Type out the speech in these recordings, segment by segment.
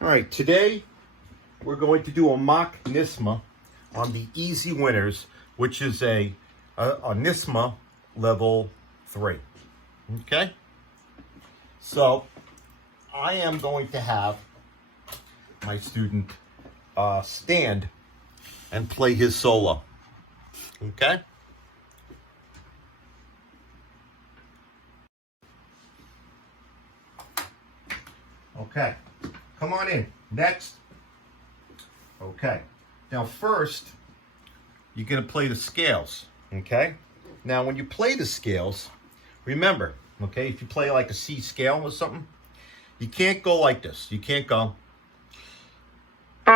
All right, today we're going to do a mock NYSSMA on the Easy Winners, which is a NYSSMA level 3. Okay? So I am going to have my student stand and play his solo. Okay? Okay. Come on in. Next. Okay. Now first, you're going to play the scales. Okay? Now when you play the scales, remember, okay, if you play like a C scale or something, you can't go like this. You can't go. It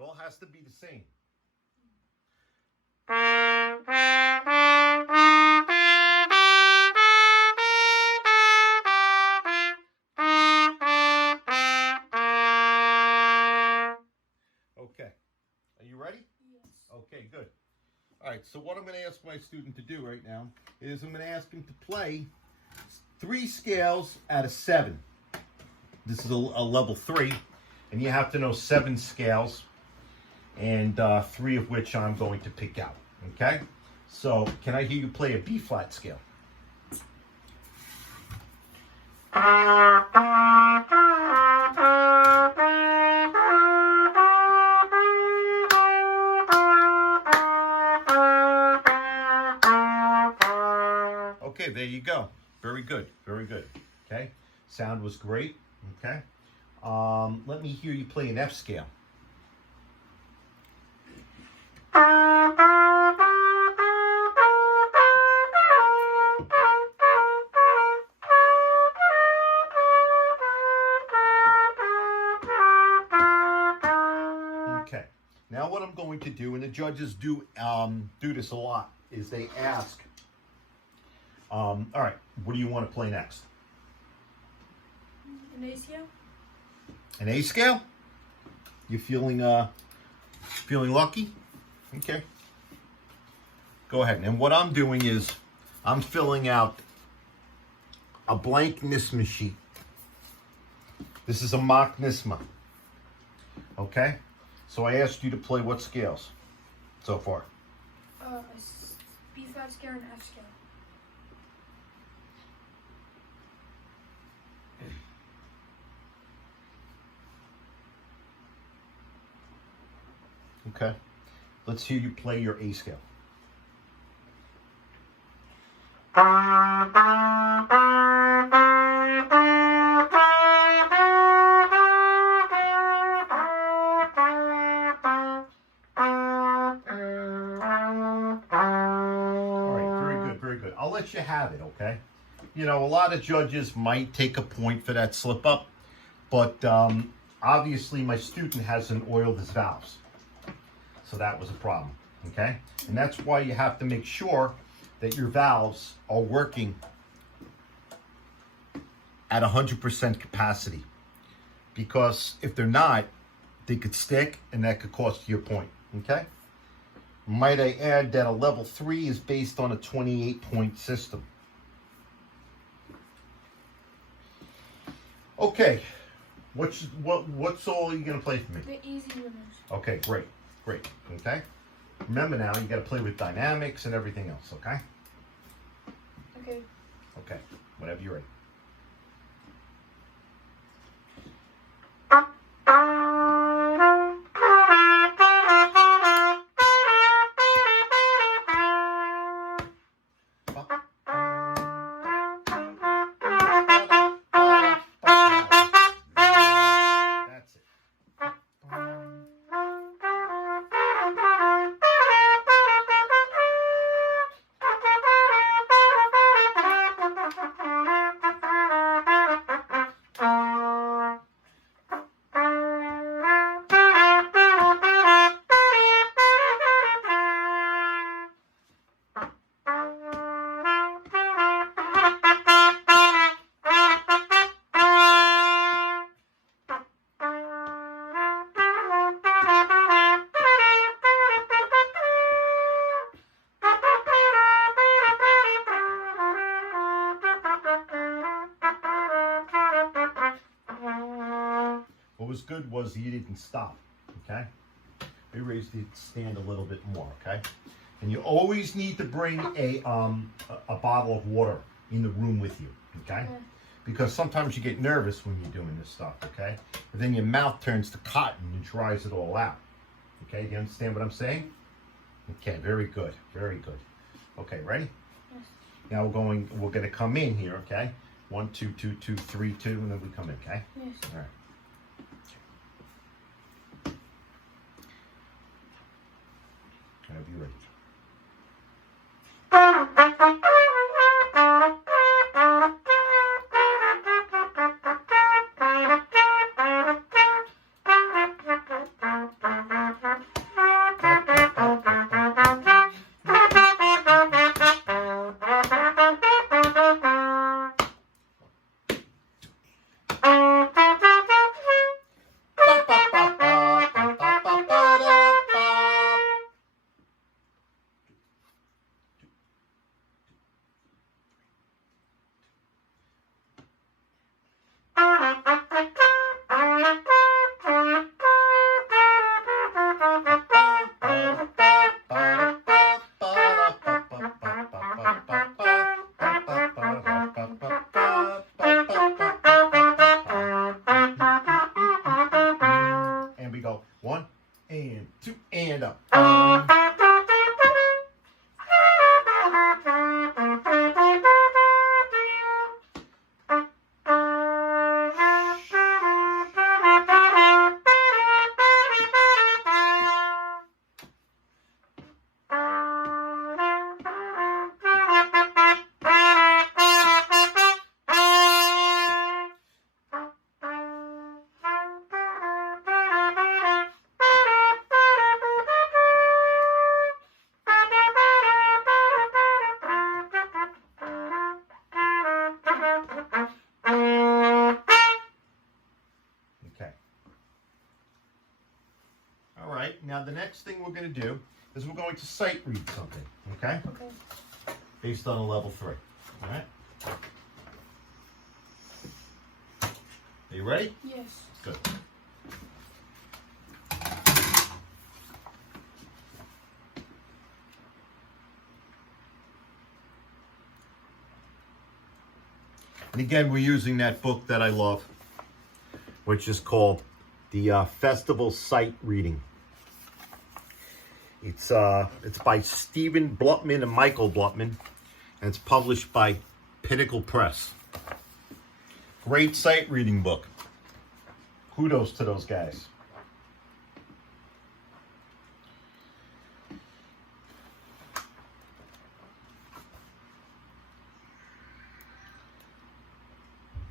all has to be the same. Okay. Are you ready? Yes. Okay, good. All right, so what I'm going to ask my student to do right now is I'm going to ask him to play 3 scales out of 7. This is a level 3, and you have to know 7 scales, and 3 of which I'm going to pick out. Okay? So, can I hear you play a B flat scale? Okay, there you go. Very good. Very good. Okay? Sound was great. Okay? Let me hear you play an F scale. Okay. Now what I'm going to do, and the judges do this a lot, is they ask, all right, what do you want to play next? An A scale? An A scale? You feeling lucky? Okay. Go ahead. And what I'm doing is I'm filling out a blank NYSSMA sheet. This is a mock NYSSMA. Okay? So I asked you to play what scales so far? A B flat scale and F scale. Okay. Let's hear you play your A scale. Very good. I'll let you have it, okay? You know, a lot of judges might take a point for that slip up, but obviously my student hasn't oiled his valves. So that was a problem, okay? And that's why you have to make sure that your valves are working at 100% capacity. Because if they're not, they could stick and that could cost you a point, okay? Might I add that a level 3 is based on a 28-point system. Okay, what solo are you going to play for me? The Easy Winners. Okay, great, okay? Remember now, you got to play with dynamics and everything else, okay? Okay. Okay, whenever you're ready. good was you didn't stop, okay? We raised the stand a little bit more, okay? And you always need to bring a bottle of water in the room with you, okay? Yeah. Because sometimes you get nervous when you're doing this stuff, okay? And then your mouth turns to cotton and dries it all out. Okay, do you understand what I'm saying? Okay, very good, very good. Okay, ready? Yes. Now we're gonna come in here, okay? 1, 2, 2, 2, 3, 2, and then we come in, okay? Yes. All right. Whenever you're ready. And we go 1 and 2 and up. Okay. All right, now the next thing we're going to do is we're going to sight read something, okay? Okay. Based on a level 3, all right? Are you ready? Yes. Good. And again, we're using that book that I love, which is called the Festival Sight Reading. It's by Stephen Blutman and Michael Blutman, and it's published by Pinnacle Press. Great sight reading book. Kudos to those guys.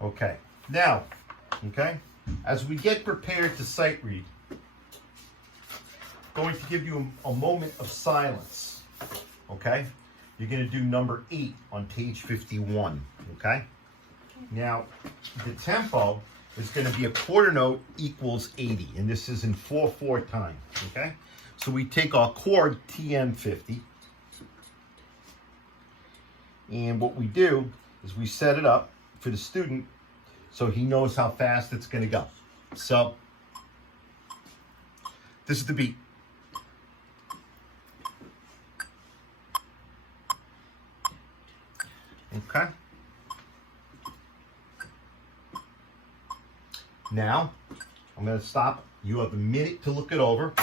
Okay, now, okay, as we get prepared to sight read, I'm going to give you a moment of silence, okay? You're going to do number 8 on page 51, okay? Now, the tempo is going to be a quarter note equals 80, and this is in 4/4 time, okay? So we take our chord TM50, and what we do is we set it up for the student so he knows how fast it's going to go. So, this is the beat. Okay. Now, I'm going to stop. You have a minute to look it over,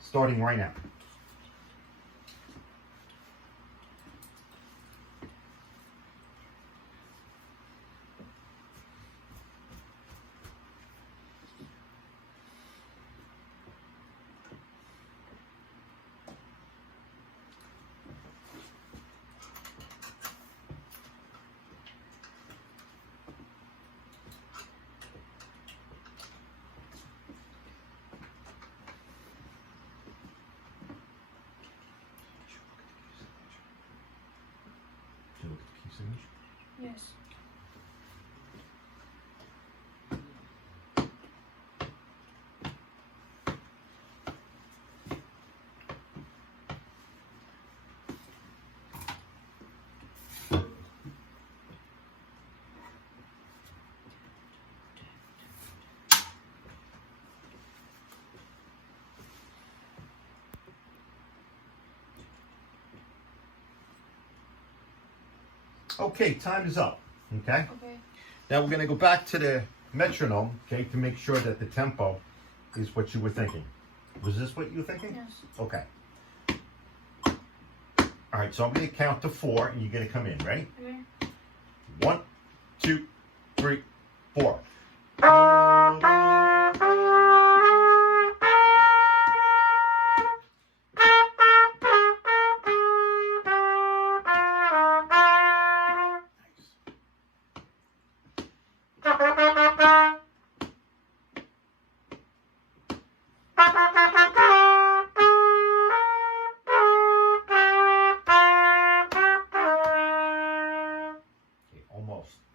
starting right now. Did you look at the key signature? Yes. Okay, time is up. Okay. Okay. Now we're going to go back to the metronome, okay, to make sure that the tempo is what you were thinking. Was this what you were thinking? Yes. Okay. All right, so I'm going to count to 4, and you're going to come in. Ready? Okay. 1, 2, 3, 4.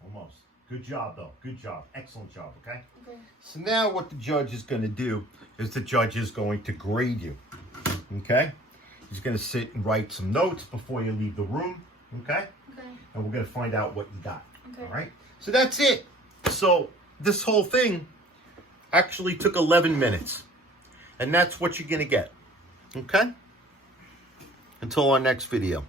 Almost. Good job, though. Good job. Excellent job, okay? Okay. So now what the judge is going to do is the judge is going to grade you, okay? He's going to sit and write some notes before you leave the room, okay? Okay. And we're going to find out what you got, Okay. all right? So that's it. So this whole thing actually took 11 minutes, and that's what you're going to get, okay? Until our next video.